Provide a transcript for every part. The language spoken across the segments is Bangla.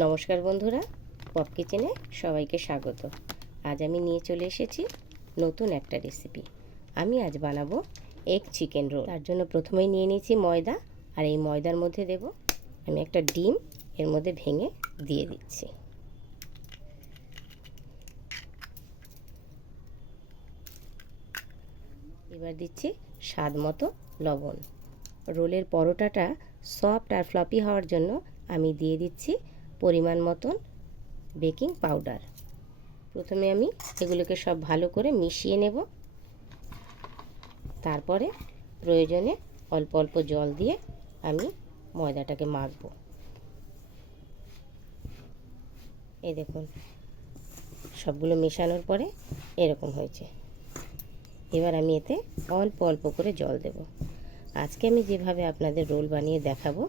নমস্কার বন্ধুরা, পপ কিচেনে সবাইকে স্বাগত। আজ আমি নিয়ে চলে এসেছি নতুন একটা রেসিপি। আমি আজ বানাবো এগ চিকেন রোল। তার জন্য প্রথমেই নিয়ে নিয়েছি ময়দা, আর এই ময়দার মধ্যে দেব আমি একটা ডিম এর মধ্যে ভেঙে দিয়ে দিচ্ছি। এবার দিচ্ছি স্বাদ মতো লবণ। রোলের পরোটাটা সফট আর ফ্লপি হওয়ার জন্য আমি দিয়ে দিচ্ছি পরিমাণ মতন বেকিং পাউডার। প্রথমে আমি এগুলোকে সব ভালো করে মিশিয়ে নেব, তারপরে প্রয়োজনে অল্প অল্প জল দিয়ে আমি ময়দাটাকে মাখবো। এই দেখুন, সবগুলো মেশানোর পরে এরকম হয়েছে। এবার আমি এতে অল্প অল্প করে জল দেব। আজকে আমি যেভাবে আপনাদের রোল বানিয়ে দেখাবো,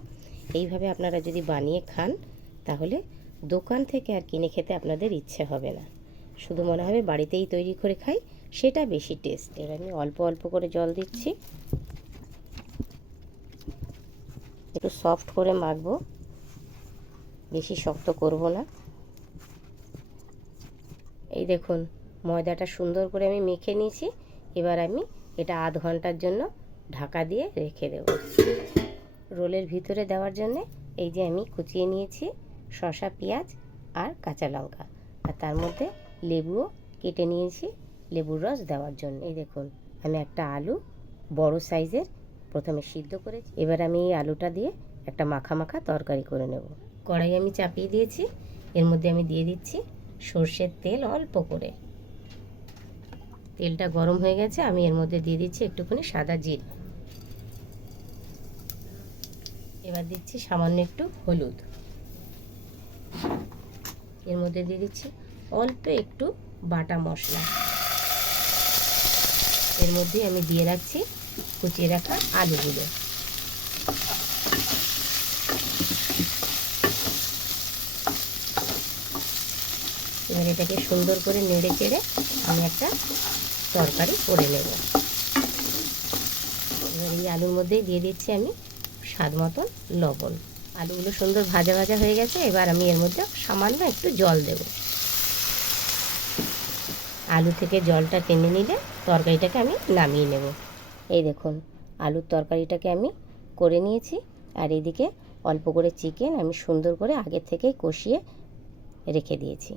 এইভাবে আপনারা যদি বানিয়ে খান তাহলে দোকান থেকে আর কিনে খেতে আপনাদের ইচ্ছে হবে না, শুধু মনে হবে বাড়িতেই তৈরি করে খাই, সেটা বেশি টেস্ট। এবার আমি অল্প অল্প করে জল দিচ্ছি, একটু সফট করে মাখবো, বেশি শক্ত করব না। এই দেখুন, ময়দাটা সুন্দর করে আমি মেখে নিয়েছি। এবার আমি এটা আধ ঘন্টার জন্য ঢাকা দিয়ে রেখে দেব। রোলের ভিতরে দেওয়ার জন্য এই যে আমি কুচিয়ে নিয়েছি শসা, পেঁয়াজ আর কাঁচা লঙ্কা, আর তার মধ্যে লেবুও কেটে নিয়েছি লেবুর রস দেওয়ার জন্য। এই দেখুন, আমি একটা আলু বড় সাইজের প্রথমে সিদ্ধ করেছি। এবার আমি এই আলুটা দিয়ে একটা মাখা মাখা তরকারি করে নেব। কড়াই আমি চাপিয়ে দিয়েছি, এর মধ্যে আমি দিয়ে দিচ্ছি সর্ষের তেল অল্প করে। তেলটা গরম হয়ে গেছে, আমি এর মধ্যে দিয়ে দিচ্ছি একটুখানি সাদা জিরা। এবার দিচ্ছি সামান্য একটু হলুদ। এর মধ্যে দিয়ে দিচ্ছি অল্প একটু বাটা মশলা। এর মধ্যে আমি দিয়ে রাখছি কুচিয়ে রাখা আলুগুলো। এবার এটাকে সুন্দর করে নেড়ে চেড়ে আমি একটা তরকারি করে নেব। এবার এই আলুর মধ্যেই দিয়ে দিচ্ছি আমি স্বাদ মতন লবণ। আলুগুলো সুন্দর ভাজা ভাজা হয়ে গেছে। এবার আমি এর মধ্যে সামান্য একটু জল দেব। আলু থেকে জলটা টেনে নিলে তরকারিটাকে আমি নামিয়ে নেব। এই দেখুন, আলুর তরকারিটাকে আমি করে নিয়েছি, আর এইদিকে অল্প করে চিকেন আমি সুন্দর করে আগে থেকেই কষিয়ে রেখে দিয়েছি।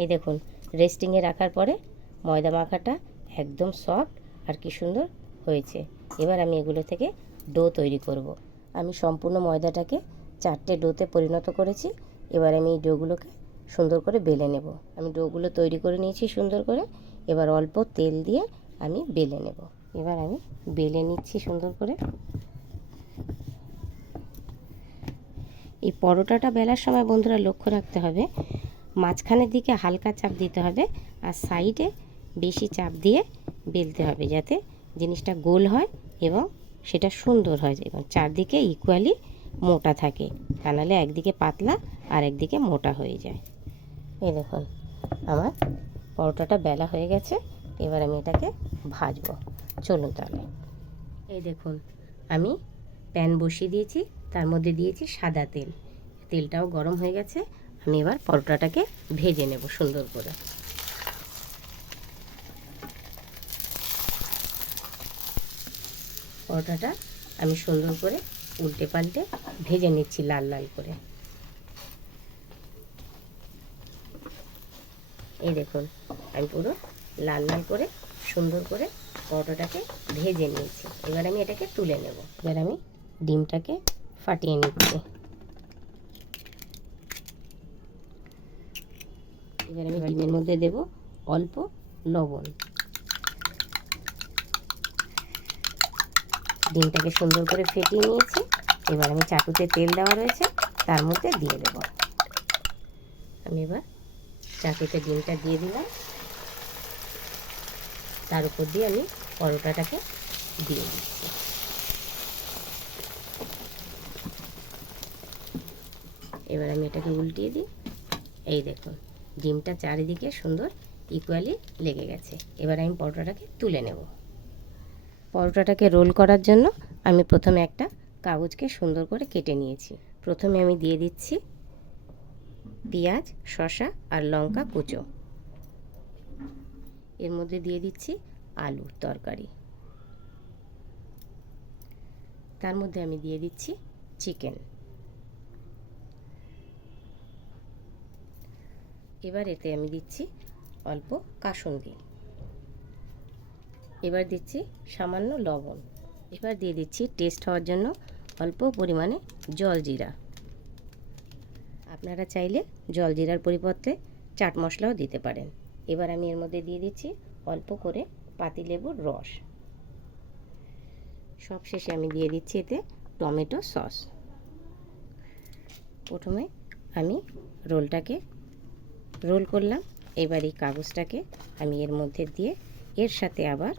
এই দেখুন, রেস্টিংয়ে রাখার পরে ময়দা মাখাটা একদম সফট আর কি সুন্দর হয়েছে। এবার আমি এগুলো থেকে ডো তৈরি করব। আমি সম্পূর্ণ ময়দাটাকে 4টে ডোতে পরিণত করেছি। এবার আমি এই ডোগুলোকে সুন্দর করে বেলে নেব। আমি ডোগুলো তৈরি করে নিয়েছি সুন্দর করে। এবার অল্প তেল দিয়ে আমি বেলে নেব। এবার আমি বেলে নিচ্ছি সুন্দর করে। এই পরোটাটা বেলার সময় বন্ধুরা লক্ষ্য রাখতে হবে, মাঝখানের দিকে হালকা চাপ দিতে হবে, আর সাইডে বেশি চাপ দিয়ে বেলতে হবে, যাতে জিনিসটা গোল হয় এবং সেটা সুন্দর হয়, এবং চারদিকে ইকুয়ালি মোটা থাকে। তা নাহলে একদিকে পাতলা আর একদিকে মোটা হয়ে যায়। এই দেখুন, আমার পরোটাটা বেলা হয়ে গেছে। এবার আমি এটাকে ভাজবো। চলুন তাহলে। এই দেখুন, আমি প্যান বসিয়ে দিয়েছি, তার মধ্যে দিয়েছি সাদা তেল। তেলটাও গরম হয়ে গেছে। আমি এবার পরোটাটাকে ভেজে নেব সুন্দর করে। পরোটাটা আমি সুন্দর করে উল্টে পাল্টে ভেজে নিচ্ছি লাল লাল করে। এই দেখুন, আমি পুরো লাল লাল করে সুন্দর করে পরোটাটাকে ভেজে নিয়েছি। এবার আমি এটাকে তুলে নেব। এবার আমি ডিমটাকে ফাটিয়ে নিচ্ছি। এবার আমি ডিমের মধ্যে দেব অল্প লবণ। ডিমটাকে সুন্দর করে ফেটিয়ে নিয়েছি। এবার আমি চাটুতে তেল দেওয়া রয়েছে, তার মধ্যে দিয়ে দেব। আমি এবার চাটুতে ডিমটা দিয়ে দিলাম, তার উপর দিয়ে আমি পরোটাটাকে দিয়ে দিচ্ছি। এবার আমি এটাকে উল্টিয়ে দিই। এই দেখুন, ডিমটা চারিদিকে সুন্দর ইকুয়ালি লেগে গেছে। এবার আমি পরোটাটাকে তুলে নেব। পরোটাটাকে রোল করার জন্য আমি প্রথমে একটা কাগজকে সুন্দর করে কেটে নিয়েছি। প্রথমে আমি দিয়ে দিচ্ছি পেঁয়াজ, শসা আর লঙ্কা কুচো। এর মধ্যে দিয়ে দিচ্ছি আলুর তরকারি। তার মধ্যে আমি দিয়ে দিচ্ছি চিকেন। এবার এতে আমি দিচ্ছি অল্প কাসুন্দি। এবার দিচ্ছি সামান্য লবণ। এবার দিয়ে দিচ্ছি টেস্ট হওয়ার জন্য অল্প পরিমাণে জলজিরা। আপনারা চাইলে জলজিরার পরিবর্তে চাট মশলাও দিতে পারেন। এবার আমি এর মধ্যে দিয়ে দিচ্ছি অল্প করে পাতিলেবুর রস। সবশেষে আমি দিয়ে দিচ্ছি এতে টমেটো সস। প্রথমে আমি রোলটাকে রোল করলাম। এবার এই কাগজটাকে আমি এর মধ্যে দিয়ে এর সাথে আবার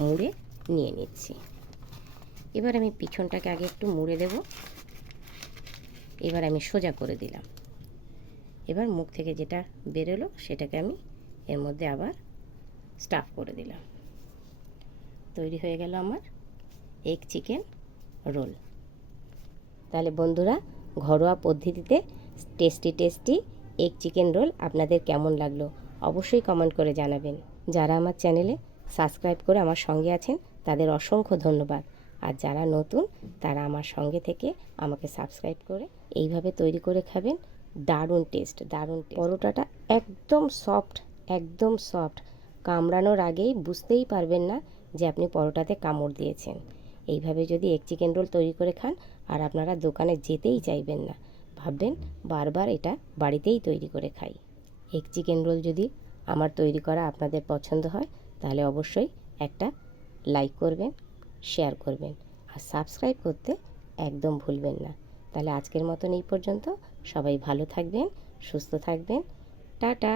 মুড়ে নিয়ে নিচ্ছি। এবার আমি পিছনটাকে আগে একটু মুড়ে দেব। এবার আমি সোজা করে দিলাম। এবার মুখ থেকে যেটা বেরোলো সেটাকে আমি এর মধ্যে আবার স্টাফ করে দিলাম। তৈরি হয়ে গেল আমার এগ চিকেন রোল। তাহলে বন্ধুরা, ঘরোয়া পদ্ধতিতে টেস্টি এগ চিকেন রোল আপনাদের কেমন লাগলো অবশ্যই কমেন্ট করে জানাবেন। যারা আমার চ্যানেলে সাবস্ক্রাইব করে আমার সঙ্গে আছেন তাদের অসংখ্য ধন্যবাদ। আর যারা নতুন তারা আমার সঙ্গে থেকে আমাকে সাবস্ক্রাইব করে এইভাবে তৈরি করে খাবেন। দারুণ টেস্ট। পরোটাটা একদম সফট। কামড়ানোর আগেই বুঝতেই পারবেন না যে আপনি পরোটাতে কামড় দিয়েছেন। এইভাবে যদি এগ চিকেন রোল তৈরি করে খান আর আপনারা দোকানে যেতেই চাইবেন না, ভাববেন বারবার এটা বাড়িতেই তৈরি করে খাই। এগ চিকেন রোল যদি আমার তৈরি করা আপনাদের পছন্দ হয় তাহলে অবশ্যই একটা লাইক করবেন, শেয়ার করবেন আর সাবস্ক্রাইব করতে একদম ভুলবেন না। তাহলে আজকের মতন এই পর্যন্ত। সবাই ভালো থাকবেন, সুস্থ থাকবেন। টাটা।